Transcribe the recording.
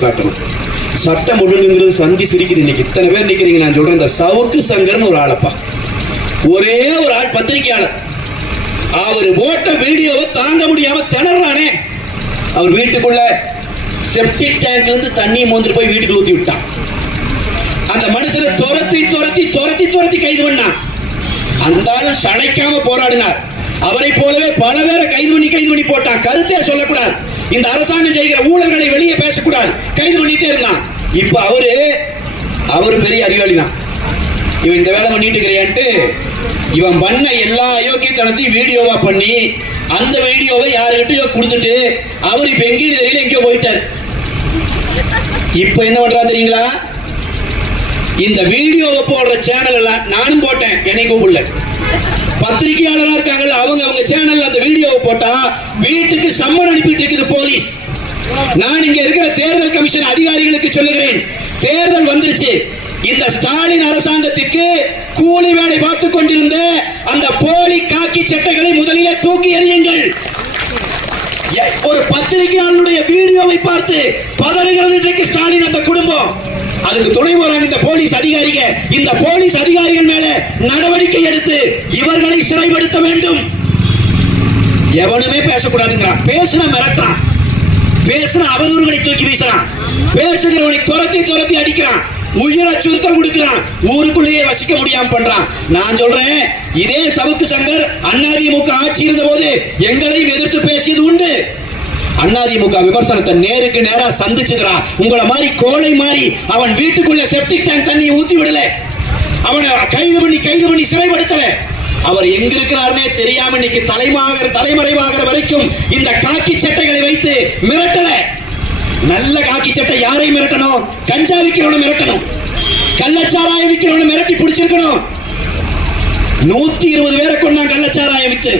காட்டணும். சட்டம் ஒழுங்குங்கிறது சந்தி சிரிக்குது. இன்னைக்கு இத்தனை பேர் நிக்கிறீங்க. நான் சொல்றேன், இந்த சவுக்கு சங்கர்னு ஒரு ஆளப்பா, ஒரே ஒரு ஆள் பத்திரிகையாளர், அவர் போட்ட வீடியோவை தாங்க முடியாம திணறானே. அவர் வீட்டுக்குள்ள செப்டிக் டேங்க்ல இருந்து தண்ணி மோந்துட்டு போய் வீட்டுக்குள்ள ஊத்தி விட்டான். அந்த மனுஷனை துரத்தி துரத்தி துரத்தி துரத்தி கைது பண்ணான். அந்த ஆளும் சளைக்காம போராடினார். அவரை போலவே பல பேரை கைது பண்ணி போட்டான். கருத்தே சொல்லக்கூடாது, இந்த அரசாங்கம் செய்கிற ஊழல்களை வெளியே பேசக்கூடாது, கைது பண்ணிட்டே இருந்தான். இப்ப அவரு பெரிய அறிவாளி தான். இவன் இந்த வேலை பண்ணிட்டு இருக்கிறான்ட்டு இவன் பண்ண எல்லா அயோக்கியத்தனத்தையும் வீடியோவா பண்ணி அந்த வீடியோவை யாருக்கிட்டையோ கொடுத்துட்டு அவர் இப்ப எங்கேயும் தெரியல, எங்கேயோ போயிட்டார். இப்ப என்ன பண்றா தெரியுங்களா? இந்த வீடியோவை போடுற சேனல் எல்லாம் நானும் போட்டேன், என்னை கூப்பிடல. பத்திரிகையாளரா இருக்காங்கல்ல, அவங்க சேனல்ல அந்த வீடியோவை போட்டா வீட்டுக்கு சம்மன் அனுப்பிட்டு இருக்குது போலீஸ். நான் இங்க இருக்கிற தேர்தல் கமிஷன் அதிகாரிகளுக்கு சொல்லுகிறேன், தேர்தல் வந்துருச்சு. இந்த ஸ்டாலின் அரசாங்கத்துக்கு கூலி வேலை பார்த்துக் கொண்டிருந்த அந்த போலி காக்கி சட்டைகளை முதலிலே தூக்கி எறியுங்கள். ஒரு பத்திரிகையாளருடைய வீடியோவை பார்த்து பதறுகிறது இன்றைக்கு ஸ்டாலின் அந்த குடும்பம். அதுக்கு துணை போறாங்க இந்த போலீஸ் அதிகாரிக. இந்த போலீஸ் அதிகாரிகள் மேல நடவடிக்கை எடுத்து இவர்களை சிறைப்படுத்த வேண்டும். எவனுமே பேசக்கூடாதுங்கிறான், பேசுனா மிரட்டுறான், பேசுனா அவதூறுகளை தூக்கி வீசுறான், பேசுகிறவனை துரத்தி துரத்தி அடிக்கிறான், உயிரை சுருத்தம் கொடுக்கிறான், ஊருக்குள்ளேயே வசிக்க முடியாம பண்றான். நான் சொல்றேன், இதே சவுக்கு சங்கர் அதிமுக ஆட்சி இருந்த போது எங்களையும் எதிர்த்து பேசியது உண்டு. அதிமுக விமர்சனத்தை நேருக்கு நேரா சந்திச்சுக்கிறான். உங்களை மாதிரி கோழை மாதிரி அவன் வீட்டுக்குள்ள செப்டிக் டேங்க் தண்ணியை ஊத்தி விடல, அவனை கைது பண்ணி சிறைப்படுத்தல. அவர் எங்க இருக்கிறார்னே தெரியாம இன்னைக்கு தலைமறைவாகிற வரைக்கும் இந்த காக்கி சட்டைகளை வைத்து மிரட்டல. நல்ல காக்கி சட்டை யாரை மிரட்டணும்? கஞ்சா விக்கிறவனை மிரட்டணும், கள்ளச்சாராயம் விக்கிறவனை மிரட்டி பிடிச்சிருக்கணும். 120 பேரை கொண்டான் கள்ளச்சாராயம் வித்து.